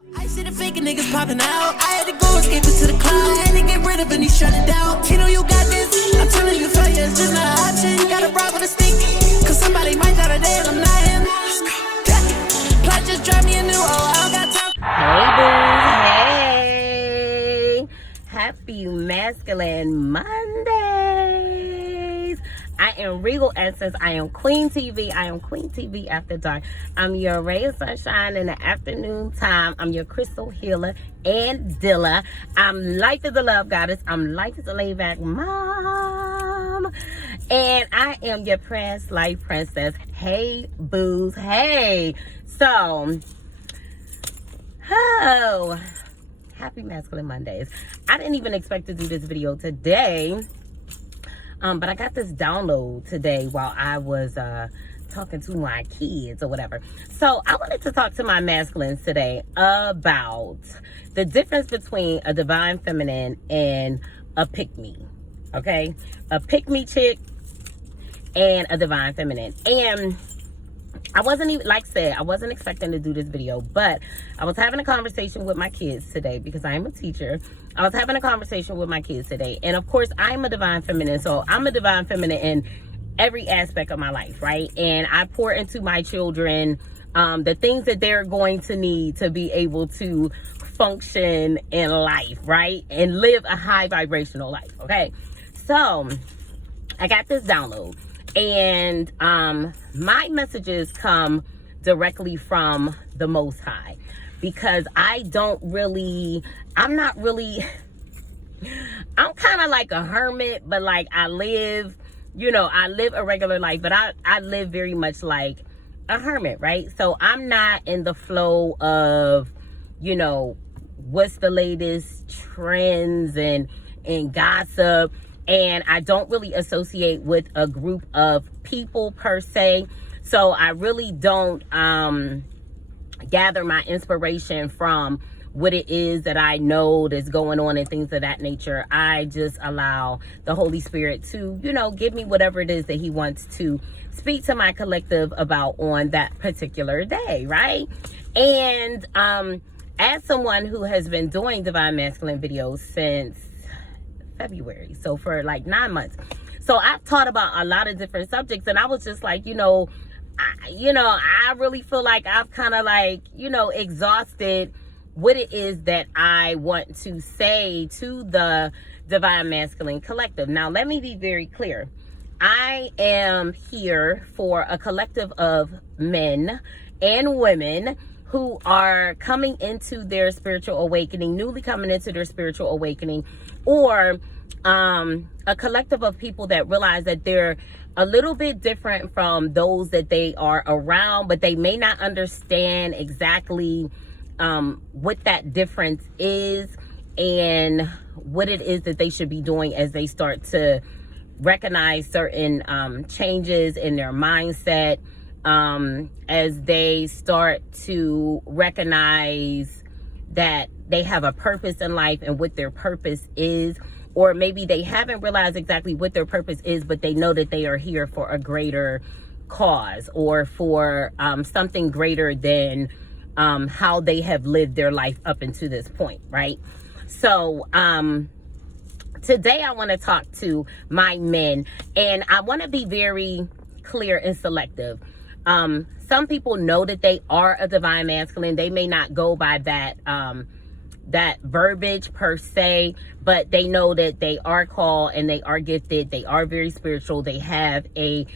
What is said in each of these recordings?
I see the fake niggas popping out. I had to go escape into the cloud. I had to get rid of any shut it down. Kiddo, you got this. I'm telling you, failure is just not an option. Gotta rock with a stick. Cause somebody might die today and I'm not him. Plot just drive me a new I don't got time. Hey, boo. Hey. Happy Masculine Mondays. I am Regal Essence. I am Queen TV. I am Queen TV After Dark. I'm your ray of sunshine in the afternoon time. I'm your crystal healer and dealer. I'm Life is a Love Goddess. I'm Life is a Laid Back Mom. And I am your past life princess. Hey, boos. Hey. So, happy Masculine Mondays. I didn't even expect to do this video today. But I got this download today while I was talking to my kids or whatever. So I wanted to talk to my masculines today about the difference between a divine feminine and a pick-me. Okay? A pick-me chick and a divine feminine. And I wasn't even, like I said, I wasn't expecting to do this video, but I was having a conversation with my kids today because I am a teacher. I was having a conversation with my kids today. And of course, I'm a divine feminine. So I'm a divine feminine in every aspect of my life, right? And I pour into my children the things that they're going to need to be able to function in life, right? And live a high vibrational life, okay? So I got this download. And my messages come directly from the Most High because I'm kind of like a hermit, but like I live a regular life, but I live very much like a hermit, right? So I'm not in the flow of, what's the latest trends and gossip. And I don't really associate with a group of people per se. So I really don't gather my inspiration from what it is that I know that's going on and things of that nature. I just allow the Holy Spirit to, give me whatever it is that he wants to speak to my collective about on that particular day, right? And as someone who has been doing Divine Masculine videos since February, so for like 9 months, so I've taught about a lot of different subjects, and I was just like, I really feel like I've kind of like, exhausted what it is that I want to say to the Divine Masculine collective. Now, let me be very clear. I am here for a collective of men and women who are coming into their spiritual awakening, newly coming into their spiritual awakening, or a collective of people that realize that they're a little bit different from those that they are around, but they may not understand exactly what that difference is and what it is that they should be doing as they start to recognize certain changes in their mindset, as they start to recognize that they have a purpose in life and what their purpose is. Or maybe they haven't realized exactly what their purpose is, but they know that they are here for a greater cause or for something greater than how they have lived their life up until this point, right? So today I want to talk to my men, and I want to be very clear and selective. Some people know that they are a divine masculine. They may not go by that verbiage per se, but they know that they are called and they are gifted. They are very spiritual. They have a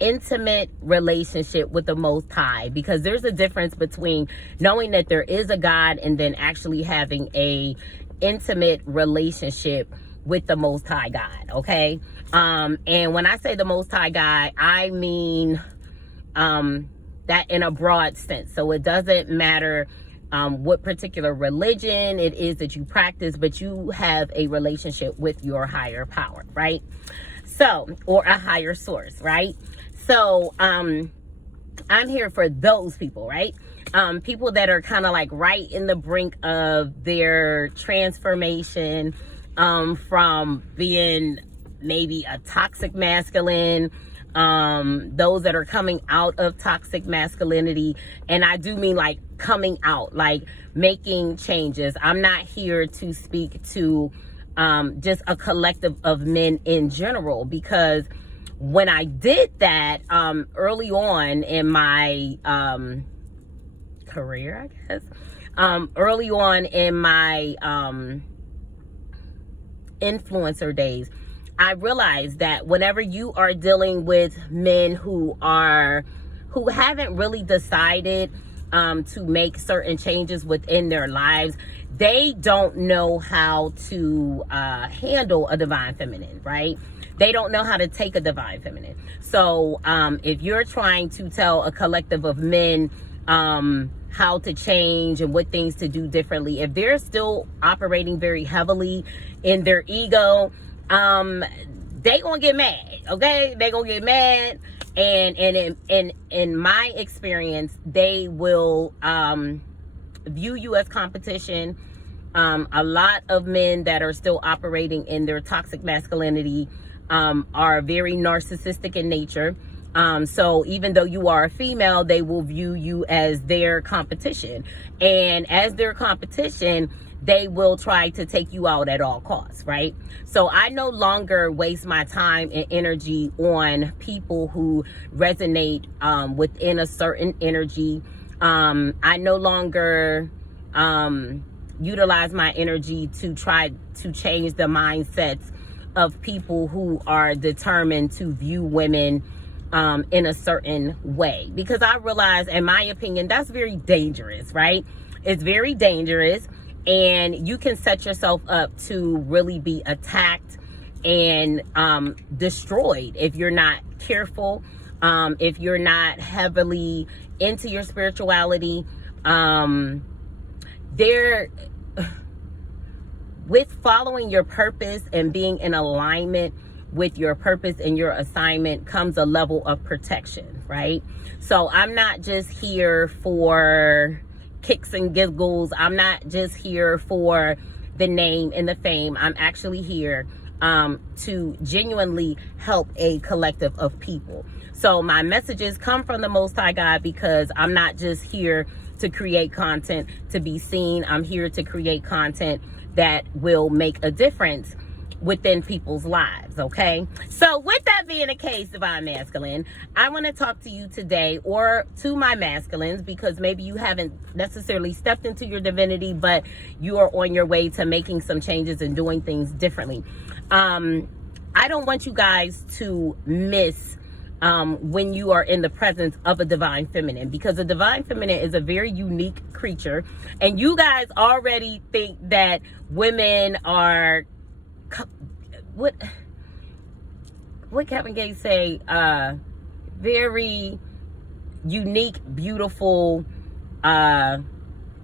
intimate relationship with the Most High, because there's a difference between knowing that there is a God and then actually having a intimate relationship with the Most High God. Okay. And when I say the Most High God, I mean that in a broad sense. So it doesn't matter what particular religion it is that you practice, but you have a relationship with your higher power, right? So, or a higher source, right? So, I'm here for those people, right? People that are kind of like right in the brink of their transformation, from being maybe a toxic masculine, those that are coming out of toxic masculinity. And I do mean like coming out, like making changes. I'm not here to speak to just a collective of men in general, because when I did that early on in my career, I guess, early on in my influencer days, I realized that whenever you are dealing with men who haven't really decided to make certain changes within their lives, they don't know how to handle a divine feminine, right? They don't know how to take a divine feminine. So if you're trying to tell a collective of men how to change and what things to do differently, if they're still operating very heavily in their ego, they gonna get mad, okay? They gonna get mad, and in my experience, they will view you as competition. A lot of men that are still operating in their toxic masculinity are very narcissistic in nature. So even though you are a female, they will view you as their competition, and as their competition, they will try to take you out at all costs, right? So I no longer waste my time and energy on people who resonate within a certain energy. I no longer utilize my energy to try to change the mindsets of people who are determined to view women in a certain way, because I realize, in my opinion, that's very dangerous, right? It's very dangerous. And you can set yourself up to really be attacked and destroyed if you're not careful, if you're not heavily into your spirituality. With following your purpose and being in alignment with your purpose and your assignment comes a level of protection, right? So I'm not just here for kicks and giggles. I'm not just here for the name and the fame. I'm actually here to genuinely help a collective of people. So my messages come from the Most High God, because I'm not just here to create content to be seen. I'm here to create content that will make a difference within people's lives, okay? So with that being the case, Divine Masculine, I want to talk to you today, or to my masculines, because maybe you haven't necessarily stepped into your divinity, but you are on your way to making some changes and doing things differently. I don't want you guys to miss when you are in the presence of a divine feminine, because a divine feminine is a very unique creature, and you guys already think that women are what Kevin Gates say, very unique, beautiful,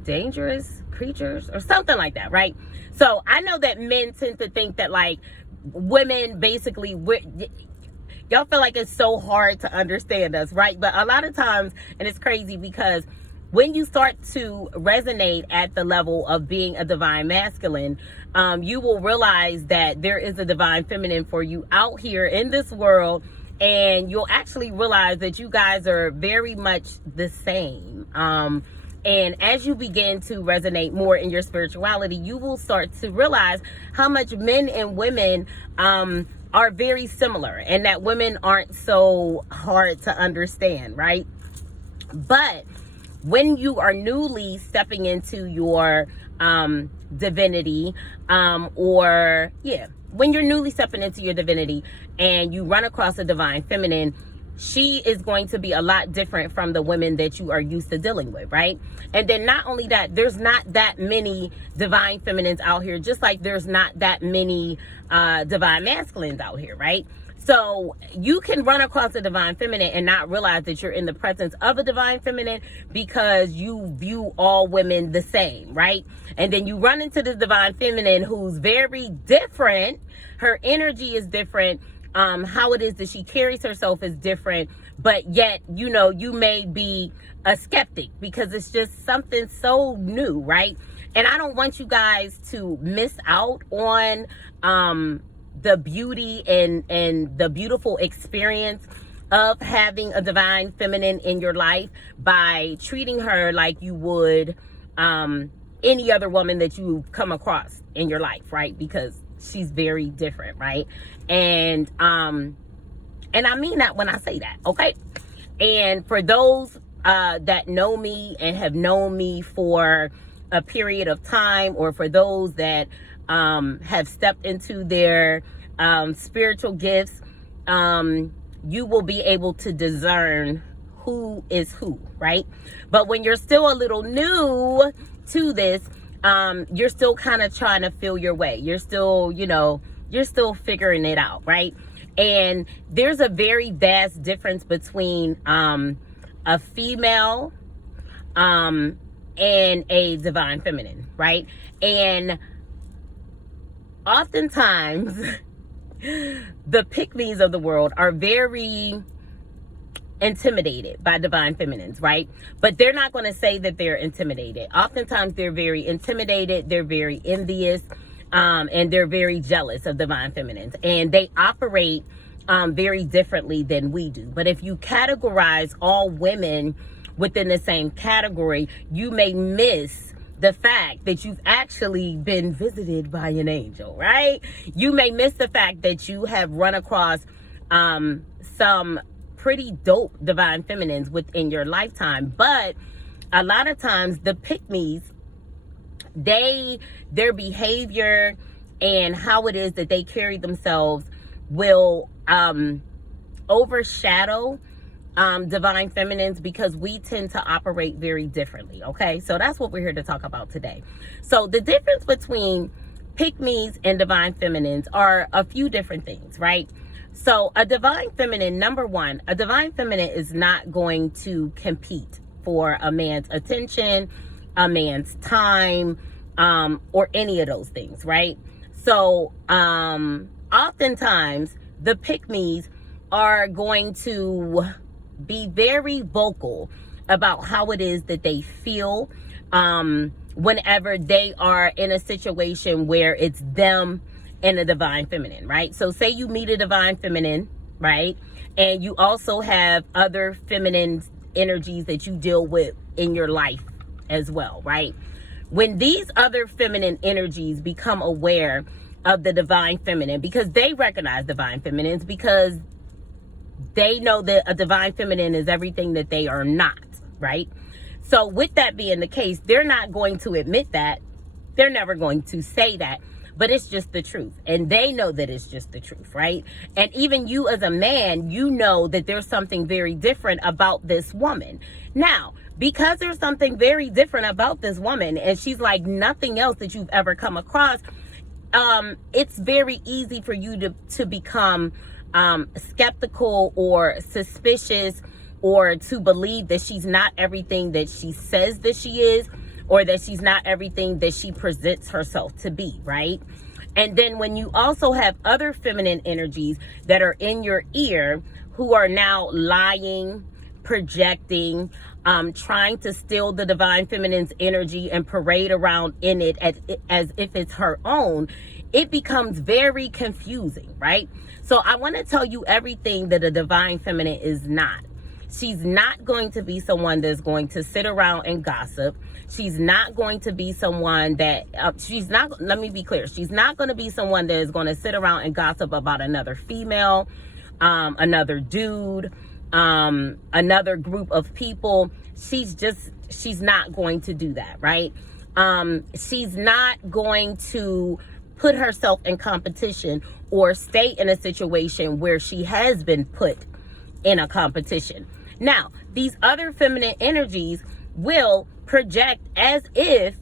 dangerous creatures or something like that, right? So I know that men tend to think that like women basically, y'all feel like it's so hard to understand us, right? But a lot of times, and it's crazy, because when you start to resonate at the level of being a divine masculine, you will realize that there is a divine feminine for you out here in this world, and you'll actually realize that you guys are very much the same. And as you begin to resonate more in your spirituality, you will start to realize how much men and women are very similar, and that women aren't so hard to understand, right? But when you are newly stepping into your divinity, when you're newly stepping into your divinity and you run across a divine feminine, she is going to be a lot different from the women that you are used to dealing with, right? And then not only that, there's not that many divine feminines out here, just like there's not that many divine masculines out here, right? So you can run across a divine feminine and not realize that you're in the presence of a divine feminine, because you view all women the same, right? And then you run into this divine feminine who's very different. Her energy is different. How it is that she carries herself is different, but yet, you know, you may be a skeptic because it's just something so new, right? And I don't want you guys to miss out on the beauty and the beautiful experience of having a divine feminine in your life by treating her like you would any other woman that you come across in your life, right? Because she's very different, right? And I mean that when I say that, okay? And for those that know me and have known me for a period of time, or for those that have stepped into their spiritual gifts, you will be able to discern who is who, right? But when you're still a little new to this, you're still kind of trying to feel your way. You're still, you're still figuring it out, right? And there's a very vast difference between a female and a divine feminine, right? And oftentimes the pick-me's of the world are very intimidated by divine feminines, right? But they're not going to say that they're intimidated. Oftentimes they're very intimidated, they're very envious, and they're very jealous of divine feminines, and they operate very differently than we do. But if you categorize all women within the same category, you may miss the fact that you've actually been visited by an angel, right? You may miss the fact that you have run across some pretty dope divine feminines within your lifetime. But a lot of times the pick-me's, their behavior and how it is that they carry themselves will overshadow divine feminines, because we tend to operate very differently. Okay, so that's what we're here to talk about today. So the difference between pick-me's and divine feminines are a few different things, right? So a divine feminine, number one, a divine feminine is not going to compete for a man's attention, a man's time, or any of those things, right? So oftentimes the pick-me's are going to be very vocal about how it is that they feel whenever they are in a situation where it's them and a divine feminine, right? So say you meet a divine feminine, right? And you also have other feminine energies that you deal with in your life as well, right? When these other feminine energies become aware of the divine feminine, because they recognize divine feminines, because they know that a divine feminine is everything that they are not, right? So with that being the case, they're not going to admit that. They're never going to say that, but it's just the truth. And they know that it's just the truth, right? And even you as a man, you know that there's something very different about this woman. Now, because there's something very different about this woman, and she's like nothing else that you've ever come across, it's very easy for you to become skeptical or suspicious, or to believe that she's not everything that she says that she is, or that she's not everything that she presents herself to be, right? And then when you also have other feminine energies that are in your ear, who are now lying, projecting, trying to steal the divine feminine's energy and parade around in it as if it's her own, it becomes very confusing, right? So I want to tell you everything that a divine feminine is not. She's not going to be someone that's going to sit around and gossip. She's not going to be someone that, let me be clear. She's not going to be someone that is going to sit around and gossip about another female, another dude, another group of people. She's not going to do that, right? She's not going to put herself in competition or stay in a situation where she has been put in a competition. Now, these other feminine energies will project as if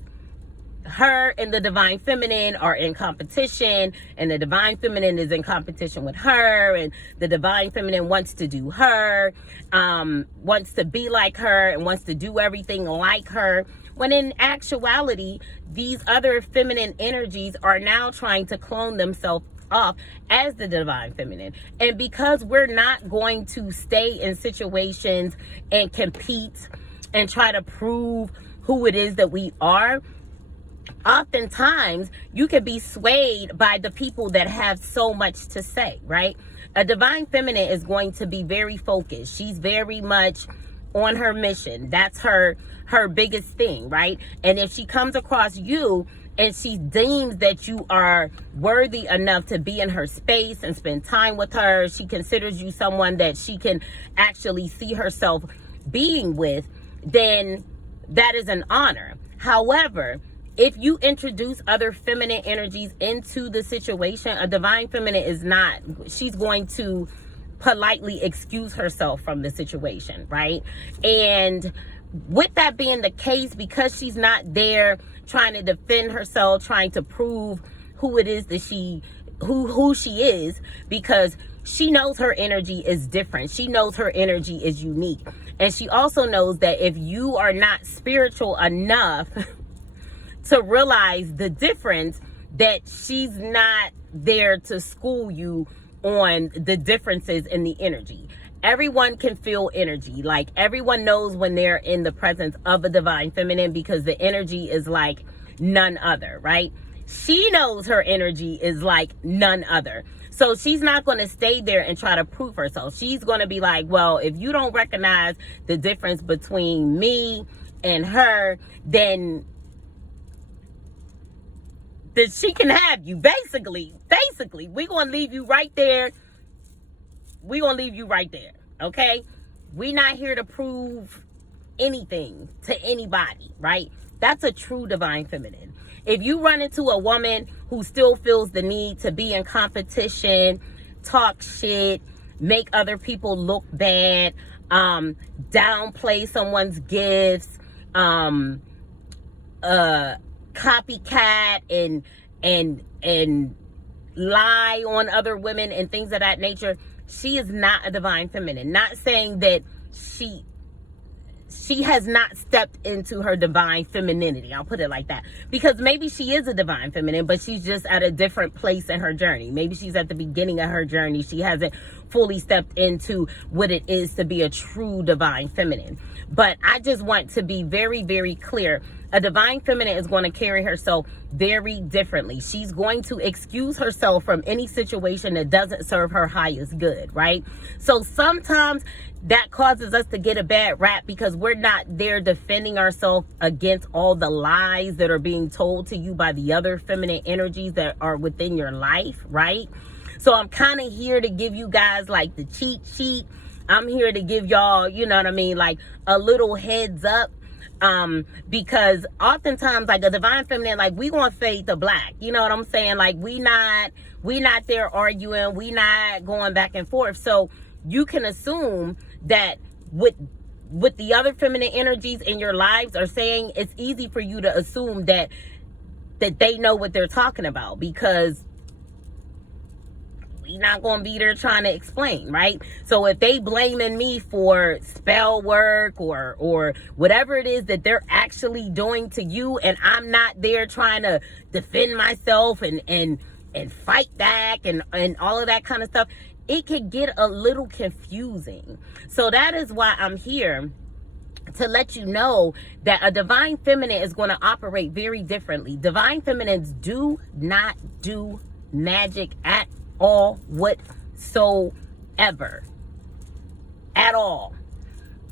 her and the divine feminine are in competition, and the divine feminine is in competition with her, and the divine feminine wants to do her, wants to be like her, and wants to do everything like her. When in actuality, these other feminine energies are now trying to clone themselves off as the divine feminine. And because we're not going to stay in situations and compete and try to prove who it is that we are, oftentimes you can be swayed by the people that have so much to say, right? A divine feminine is going to be very focused. She's very much on her mission. That's her biggest thing, right? And if she comes across you and she deems that you are worthy enough to be in her space and spend time with her, she considers you someone that she can actually see herself being with, then that is an honor. However, if you introduce other feminine energies into the situation, a divine feminine is not, she's going to politely excuse herself from the situation, right? And with that being the case, because she's not there trying to defend herself, trying to prove who it is that who she is, because she knows her energy is different. She knows her energy is unique. And she also knows that if you are not spiritual enough to realize the difference, that she's not there to school you on the differences in the energy. Everyone can feel energy. Like, everyone knows when they're in the presence of a divine feminine, because the energy is like none other, right? She knows her energy is like none other. So she's not going to stay there and try to prove herself. She's going to be like, well, if you don't recognize the difference between me and her, then she can have you. Basically, we're going to leave you right there. We're going to leave you right there. Okay? We're not here to prove anything to anybody, right? That's a true divine feminine. If you run into a woman who still feels the need to be in competition, talk shit, make other people look bad, downplay someone's gifts, copycat and lie on other women and things of that nature, she is not a divine feminine. Not saying that she has not stepped into her divine femininity. I'll put it like that. Because maybe she is a divine feminine, but she's just at a different place in her journey. Maybe she's at the beginning of her journey. She hasn't fully stepped into what it is to be a true divine feminine. But I just want to be very, very clear. A divine feminine is going to carry herself very differently. She's going to excuse herself from any situation that doesn't serve her highest good, right? So sometimes that causes us to get a bad rap because we're not there defending ourselves against all the lies that are being told to you by the other feminine energies that are within your life, right? So I'm kind of here to give you guys like the cheat sheet. I'm here to give y'all, you know what I mean, like a little heads up. Because oftentimes, like, a divine feminine, like, we gonna fade to black, you know what I'm saying? Like, we not there arguing, we not going back and forth. So you can assume that with the other feminine energies in your lives are saying, it's easy for you to assume that they know what they're talking about, because we not gonna be there trying to explain, right? So if they blaming me for spell work or whatever it is that they're actually doing to you, and I'm not there trying to defend myself and fight back and all of that kind of stuff, it could get a little confusing. So that is why I'm here to let you know that a divine feminine is going to operate very differently. Divine feminines do not do magic at all whatsoever. At all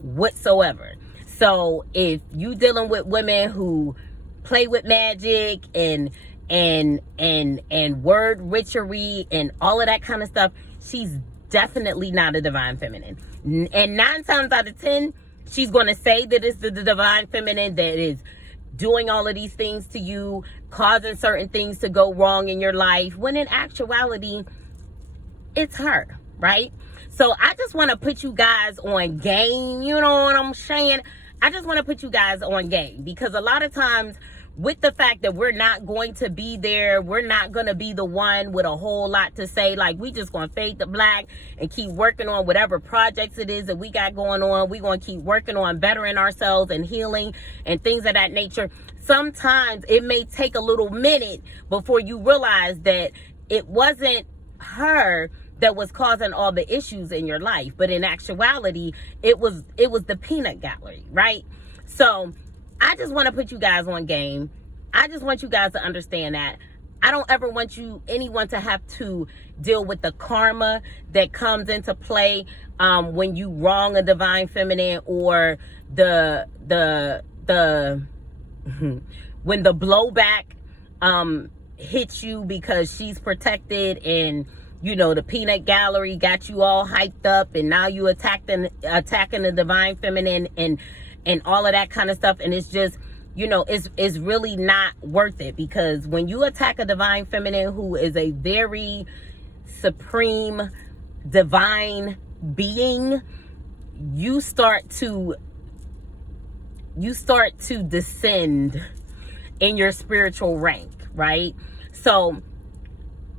whatsoever. So if you dealing with women who play with magic and word witchery and all of that kind of stuff, she's definitely not a divine feminine. And 9 times out of 10, she's going to say that it's the divine feminine that is doing all of these things to you, causing certain things to go wrong in your life, when in actuality, it's her, right? So I just want to put you guys on game, you know what I'm saying? I just want to put you guys on game, because a lot of times, with the fact that we're not going to be there, we're not going to be the one with a whole lot to say, like, we just going to fade to black and keep working on whatever projects it is that we got going on. We're going to keep working on bettering ourselves and healing and things of that nature. Sometimes it may take a little minute before you realize that it wasn't her that was causing all the issues in your life, but in actuality, it was the peanut gallery, right? So I just want to put you guys on game. I just want you guys to understand that I don't ever want anyone to have to deal with the karma that comes into play when you wrong a divine feminine, or the when the blowback hits you because she's protected, and the peanut gallery got you all hyped up, and now you attacking the divine feminine and all of that kind of stuff. And it's just, it's really not worth it, because when you attack a divine feminine who is a very supreme divine being, you start to descend in your spiritual rank, right? So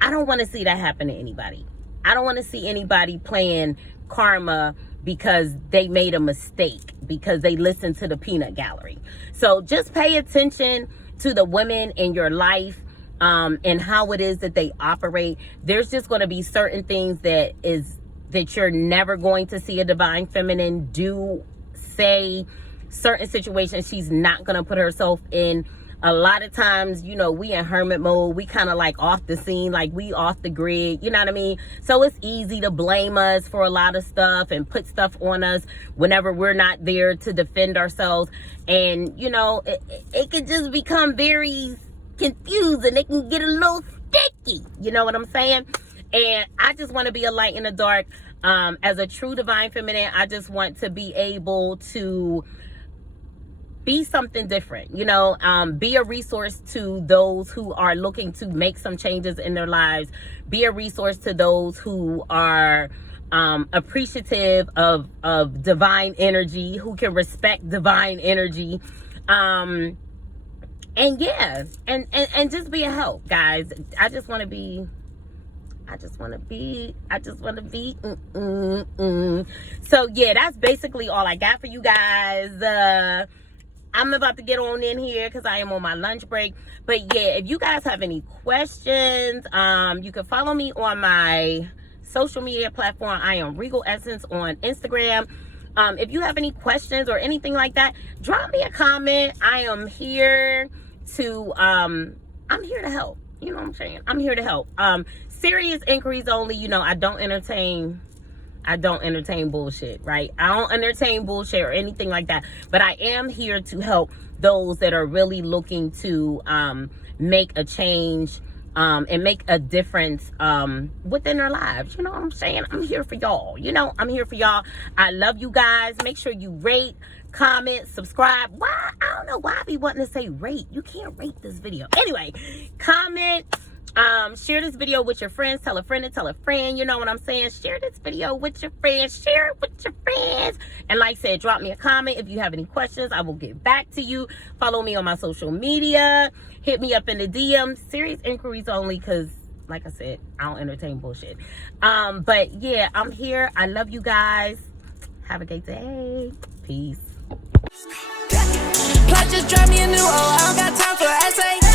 I don't want to see that happen to anybody. I don't want to see anybody playing karma because they made a mistake, because they listened to the peanut gallery. So just pay attention to the women in your life, and how it is that they operate. There's just going to be certain things that you're never going to see a divine feminine do, say, certain situations she's not going to put herself in. A lot of times, we in hermit mode. We kind of like off the scene, like we off the grid, you know what I mean? So it's easy to blame us for a lot of stuff and put stuff on us whenever we're not there to defend ourselves. And, it can just become very confusing. It can get a little sticky, you know what I'm saying? And I just want to be a light in the dark. As a true divine feminine, I just want to be able to be something different, be a resource to those who are looking to make some changes in their lives, be a resource to those who are appreciative of divine energy, who can respect divine energy, and just be a help, guys. I just want to be. So yeah, that's basically all I got for you guys. I'm about to get on in here because I am on my lunch break. But yeah, if you guys have any questions, you can follow me on my social media platform. I am Regal Essence on Instagram. If you have any questions or anything like that, drop me a comment. I am here to I'm here to help. You know what I'm saying? I'm here to help. Serious inquiries only. I don't entertain bullshit, right? I don't entertain bullshit or anything like that. But I am here to help those that are really looking to make a change and make a difference within their lives. You know what I'm saying? I'm here for y'all. I'm here for y'all. I love you guys. Make sure you rate, comment, subscribe. Why? I don't know why I be wanting to say rate. You can't rate this video. Anyway, comment. Share this video with your friends. Tell a friend to tell a friend. You know what I'm saying? Share this video with your friends. Share it with your friends. And like I said, drop me a comment. If you have any questions, I will get back to you. Follow me on my social media. Hit me up in the DM. Serious inquiries only, because like I said, I don't entertain bullshit. But yeah, I'm here. I love you guys. Have a great day. Peace. Plus just drop me a new I don't got time for essay.